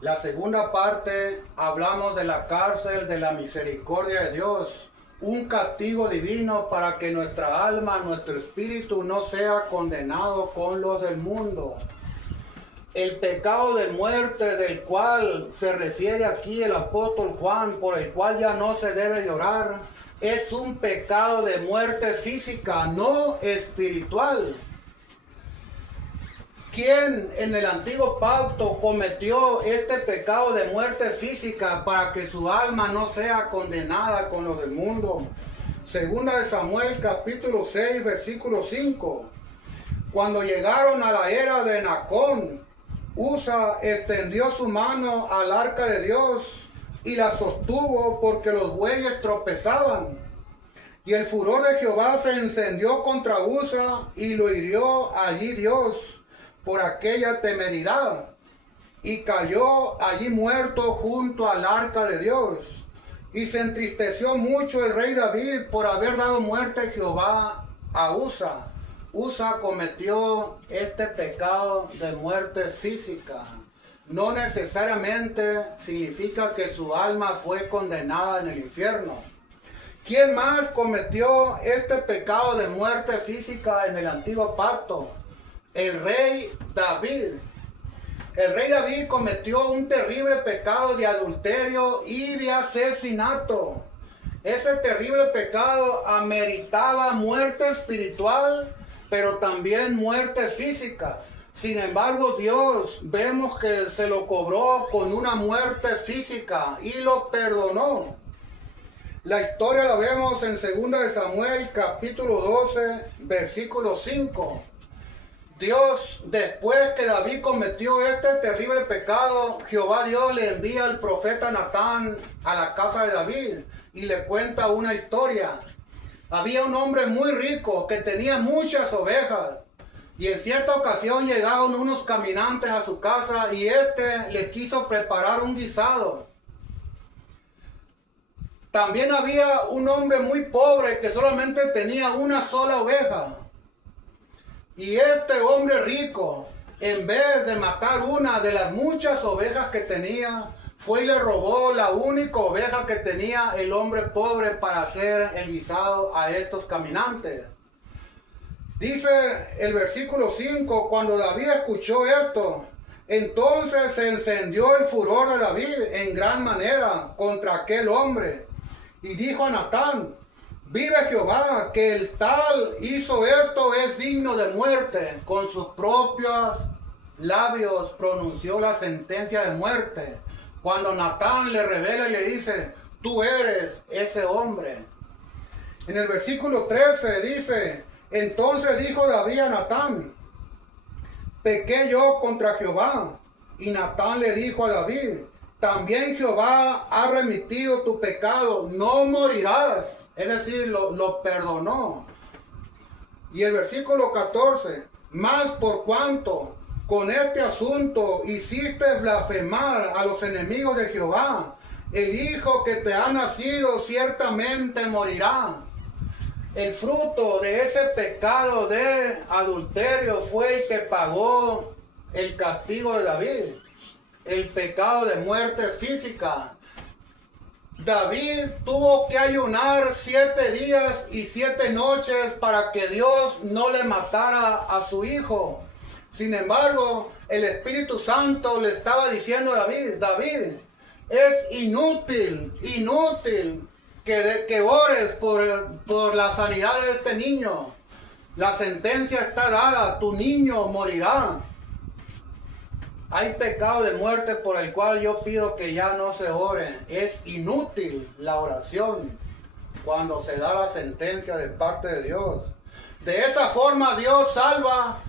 La segunda parte hablamos de la cárcel de la misericordia de Dios, un castigo divino para que nuestra alma, nuestro espíritu no sea condenado con los del mundo. El pecado de muerte del cual se refiere aquí el apóstol Juan, por el cual ya no se debe llorar, es un pecado de muerte física, no espiritual. ¿Quién en el antiguo pacto cometió este pecado de muerte física para que su alma no sea condenada con los del mundo? Segunda de Samuel capítulo 6 versículo 5. Cuando llegaron a la era de Nacón, Usa extendió su mano al arca de Dios y la sostuvo porque los bueyes tropezaban. Y el furor de Jehová se encendió contra Usa y lo hirió allí Dios por aquella temeridad. Y cayó allí muerto junto al arca de Dios. Y se entristeció mucho el rey David por haber dado muerte a Jehová a Usa. Usa cometió este pecado de muerte física. No necesariamente significa que su alma fue condenada en el infierno. ¿Quién más cometió este pecado de muerte física en el antiguo pacto? El rey David. El rey David cometió un terrible pecado de adulterio y de asesinato. Ese terrible pecado ameritaba muerte espiritual, pero también muerte física. Sin embargo, Dios vemos que se lo cobró con una muerte física y lo perdonó. La historia la vemos en 2 de Samuel capítulo 12 versículo 5. Dios, después que David cometió este terrible pecado, Jehová Dios le envía al profeta Natán a la casa de David y le cuenta una historia. Había un hombre muy rico que tenía muchas ovejas y en cierta ocasión llegaron unos caminantes a su casa y les quiso preparar un guisado. También había un hombre muy pobre que solamente tenía una sola oveja. Y este hombre rico, en vez de matar una de las muchas ovejas que tenía, fue y le robó la única oveja que tenía el hombre pobre para hacer el guisado a estos caminantes. Dice el versículo 5, cuando David escuchó esto, entonces se encendió el furor de David en gran manera contra aquel hombre. Y dijo a Natán, vive Jehová, que el tal hizo esto es digno de muerte. Con sus propios labios pronunció la sentencia de muerte. Cuando Natán le revela y le dice, tú eres ese hombre. En el versículo 13 dice, entonces dijo David a Natán, pequé yo contra Jehová. Y Natán le dijo a David, también Jehová ha remitido tu pecado, no morirás. Es decir, lo perdonó. Y el versículo 14, más por cuanto con este asunto hiciste blasfemar a los enemigos de Jehová, el hijo que te ha nacido ciertamente morirá. El fruto de ese pecado de adulterio fue el que pagó el castigo de David, el pecado de muerte física. David tuvo que ayunar 7 días y 7 noches para que Dios no le matara a su hijo. Sin embargo, el Espíritu Santo le estaba diciendo a David, David, es inútil que ores por la sanidad de este niño. La sentencia está dada, tu niño morirá. Hay pecado de muerte por el cual yo pido que ya no se ore. Es inútil la oración cuando se da la sentencia de parte de Dios. De esa forma Dios salva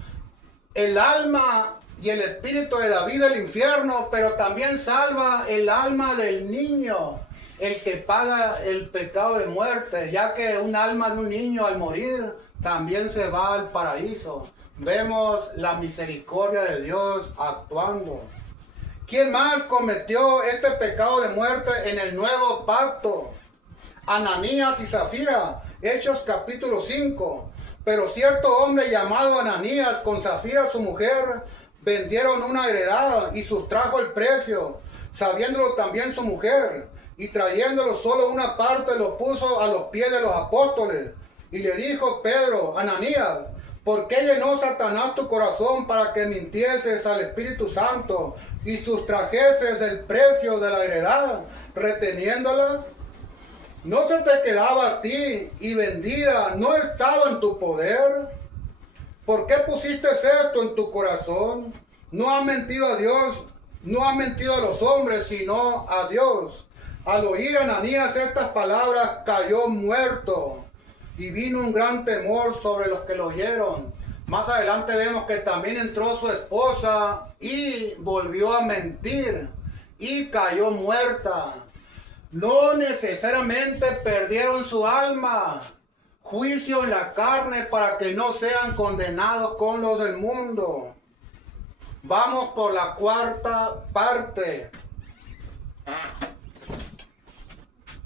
el alma y el espíritu de David del infierno, pero también salva el alma del niño, el que paga el pecado de muerte, ya que un alma de un niño al morir también se va al paraíso. Vemos la misericordia de Dios actuando. ¿Quién más cometió este pecado de muerte en el nuevo pacto? Ananías y Zafira, Hechos capítulo 5. Pero cierto hombre llamado Ananías con Zafira su mujer vendieron una heredad y sustrajo el precio, sabiéndolo también su mujer, y trayéndolo solo una parte lo puso a los pies de los apóstoles. Y le dijo Pedro, Ananías, ¿por qué llenó Satanás tu corazón para que mintieses al Espíritu Santo y sustrajeses el precio de la heredad, reteniéndola? ¿No se te quedaba a ti y vendida no estaba en tu poder? ¿Por qué pusiste esto en tu corazón? No has mentido a Dios, no has mentido a los hombres, sino a Dios. Al oír Ananías estas palabras, cayó muerto. Y vino un gran temor sobre los que lo oyeron. Más adelante vemos que también entró su esposa y volvió a mentir y cayó muerta. No necesariamente perdieron su alma. Juicio en la carne para que no sean condenados con los del mundo. Vamos por la cuarta parte.